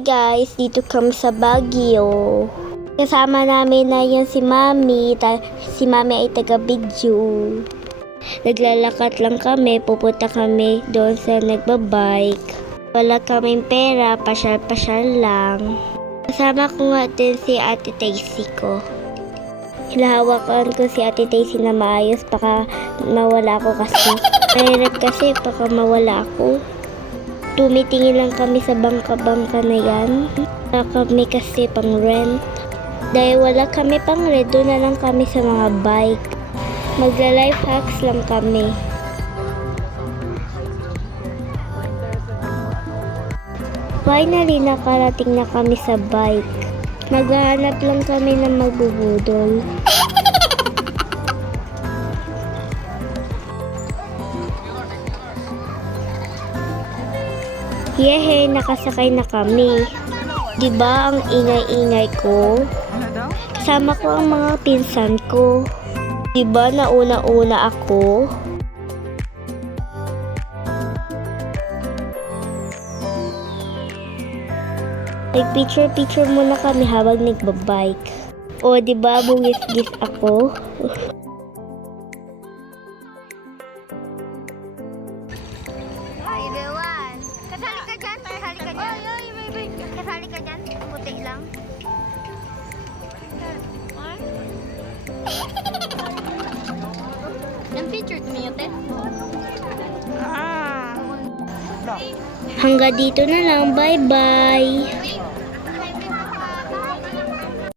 Hi guys, dito kami sa Baguio. Kasama namin na yun si Mami. Si Mami ay taga Bidyo. Naglalakad lang kami, pupunta kami doon sa nagbabike. Wala kaming pera, pasyal-pasyal lang. Kasama ko nga din si Ate Daisy ko. Hinahawakan ko si Ate Daisy na maayos, baka mawala ako kasi. Mahirap kasi, baka mawala ako. Tumitingin lang kami sa bangka-bangka na yan. Wala kami kasi pang rent. Dahil wala kami pang rent, doon na lang kami sa mga bike. Magla-life hacks lang kami. Finally, nakarating na kami sa bike. Maghahanap lang kami ng magbubudol. Yehe, nakasakay na kami. Diba ang ingay-ingay ko? Kasama ko ang mga pinsan ko. Diba nauna-una ako? Nag-picture muna kami habang nagbabike. O diba bungis-gis ako? Kasali ka dyan? Kasali ka dyan? Kasali ka dyan? Puti lang. Nang picture to me, yote? Hanggang dito na lang. Bye-bye!